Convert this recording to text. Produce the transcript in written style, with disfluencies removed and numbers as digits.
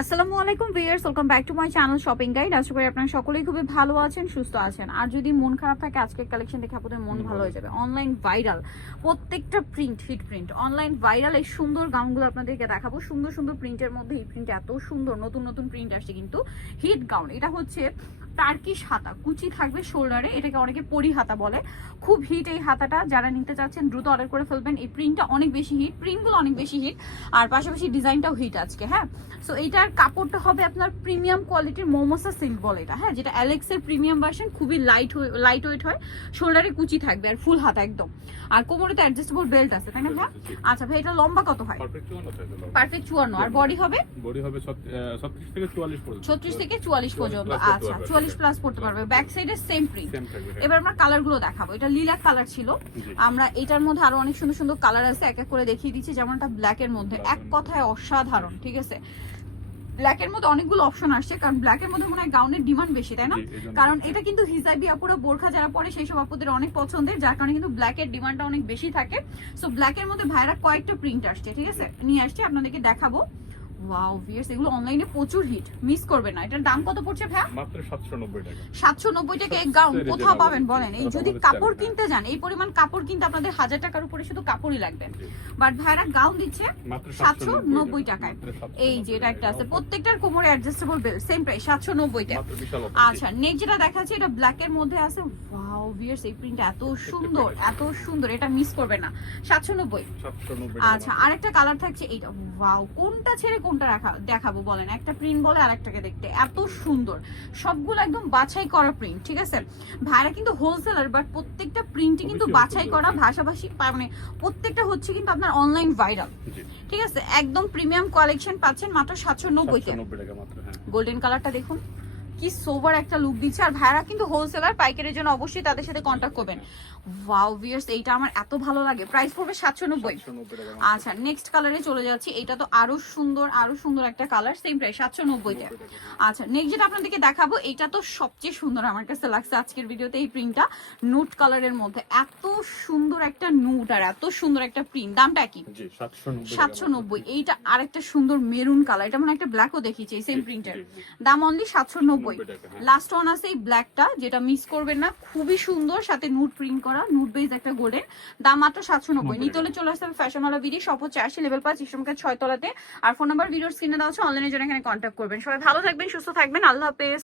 আসসালামু আলাইকুম viewers, welcome back to my channel shopping guide. আশা করি আপনারা সকলেই খুবই ভালো আছেন, সুস্থ আছেন। আর যদি মন খারাপ থাকে আজকের কালেকশন দেখে আপনাদের মন ভালো হয়ে যাবে। অনলাইন ভাইরাল প্রত্যেকটা print, hit print, online viral এই সুন্দর গাউনগুলো আপনাদেরকে দেখাবো। সুন্দর সুন্দর প্রিন্টের মধ্যে এই প্রিন্ট এত সুন্দর, নতুন নতুন প্রিন্ট আসছে কিন্তু হিট গাউন। এটা হচ্ছে টার্কিশ হাতা, কুচি থাকবে শোল্ডারে, এটাকে অনেকে পরি হাতা বলে। খুব হিট এই হাতাটা, যারা নিতে চাচ্ছেন দ্রুত অর্ডার করে ফেলবেন। এই প্রিন্টটা অনেক বেশি হিট, প্রিন্টগুলো অনেক বেশি হিট, আর পাশাপাশি ডিজাইনটাও হিট আজকে। হ্যাঁ, সো এইটার কাপড়টা হবে আপনার প্রিমিয়াম কোয়ালিটির মোমোসা সিল্ক বলে এটা। হ্যাঁ, যেটা অ্যালেক্সের প্রিমিয়াম ভার্সন, খুবই লাইট ওয়েট হয়, শোল্ডারে কুচি থাকবে আর ফুল হাতা একদম। আর কোমরে তো অ্যাডজাস্টেবল বেল্ট আছে, তাই না ভাই? আচ্ছা ভাই, এটা লম্বা কত হয়? পারফেক্ট 54। আর বডি হবে 36 থেকে 44 পর্যন্ত। 36 থেকে 44 পর্যন্ত। আচ্ছা, 44 প্লাস পড়তে পারবে। ব্যাক সাইডে সেম প্রিন্ট। এবার আমরা কালার গুলো দেখাবো। এটা লিলাক কালার ছিল, আমরা এটার মধ্যে আরো অনেক সুন্দর সুন্দর কালার আছে, এক এক করে দেখিয়ে দিচ্ছি। যেমনটা ব্ল্যাক এর মধ্যে, এক কথায় অসাধারণ। ঠিক আছে, ব্ল্যাকের মধ্যে অনেকগুলো অপশন আসছে, কারণ ব্ল্যাকের মধ্যে মনে হয় গাউনের ডিমান্ড বেশি, তাই না? কারণ এটা কিন্তু হিজাবি আপুরা, বোরখা যারা পরে সেই সব আপুদের অনেক পছন্দের, যার কারণে কিন্তু ব্ল্যাকের ডিমান্ডটা অনেক বেশি থাকে। সো ব্ল্যাকের মধ্যে ভাইরা কয়েকটা প্রিন্ট আসছে, ঠিক আছে, নিয়ে আসছে, আপনাদেরকে দেখাবো। ওয়াও ভিউয়ার্স, এগুলো অনলাইনে প্রচুর হিট, মিস করবে না। এটার দাম কত পড়ছে ভাই? মাত্র 790 টাকা। 790 টাকা এক গাউন কোথাও পাবেন বলেন? এই যদি কাপড় কিনতে যান, এই পরিমাণ কাপড় কিনতে আপনাদের 1000 টাকার উপরে শুধু কাপড়ই লাগবে, বাট ভাইরা গাউন দিচ্ছে মাত্র 790 টাকায়। এই যে এটা একটা আছে, প্রত্যেকটার কোমরে অ্যাডজাস্টেবল বেল্ট, সেম প্রাইস 790 টাকা। আচ্ছা, নেক্সট যেটা দেখাচ্ছি, এটা ব্ল্যাক এর মধ্যে আছে। ওয়াও ভিউয়ার্স, এই প্রিন্ট এত সুন্দর, এত সুন্দর, এটা মিস করবে না। 790। আচ্ছা, আরেকটা কালার থাকছে এইটা। ওয়াও, কোনটা ছেড়ে কোনটা দেখাবো বলেন? একটা প্রিন্ট বলে আরেকটাকে দেখতে এত সুন্দর, সবগুলো একদম বাছাই করা প্রিন্ট। ঠিক আছে, ভাইরা কিন্তু হোলসেলার, বাট প্রত্যেকটা প্রিন্টই কিন্তু বাছাই করা, ভাষাভাষী, মানে প্রত্যেকটা হচ্ছে কিন্তু আপনার অনলাইন ভাইরাল। ঠিক আছে, একদম প্রিমিয়াম কালেকশন পাচ্ছেন মাত্র 790 টাকা। গোল্ডেন কালারটা দেখুন, কি সোবার একটা লুক দিচ্ছে। আর ভাইরা কিন্তু হোলসেলার, পাইকারের জন্য অবশ্যই তাদের সাথে কন্ট্যাক্ট করবেন। ওয়াও ভিউয়ার্স, এইটা আমার এত ভালো লাগে। প্রাইস পড়বে 790। আচ্ছা, নেক্সট কালারে চলে যাচ্ছি। এইটা তো আরো সুন্দর একটা কালার, সেম প্রাইস 790 টাকা। আচ্ছা, নেক্সট যেটা আপনাদেরকে দেখাবো, এইটা তো সবচেয়ে সুন্দর আমার কাছে লাগছে আজকের ভিডিওতে। এই প্রিন্টটা নুট কালারের মধ্যে, এত সুন্দর একটা নুট আর এত সুন্দর একটা প্রিন্ট। দামটা কি? 790। এইটা আরেকটা সুন্দর মেরুন কালার, এটা মানে একটা ব্ল্যাকও দেখিয়েছি সেম প্রিন্টের, দাম অনলি 790। লাস্ট ওয়ান আছে এই ব্ল্যাকটা, যেটা মিস করবেন না, খুবই সুন্দর, সাথে নুট প্রিন্ট করা, নুট বেজ একটা গোল্ডেন, দাম মাত্র 790। নিতে হলে চলে আসতে হবে ফ্যাশনওয়ালা ভিডি, শপ হচ্ছে 80 লেভেল 5 ইসলামকের 6 তলাতে। আর ফোন নাম্বার ভিডিওর স্ক্রিনে দেওয়া আছে, অনলাইনে জন্য এখানে কন্ট্যাক্ট করবেন। সবাই ভালো থাকবেন, সুস্থ থাকবেন, আল্লাহ হাফেজ।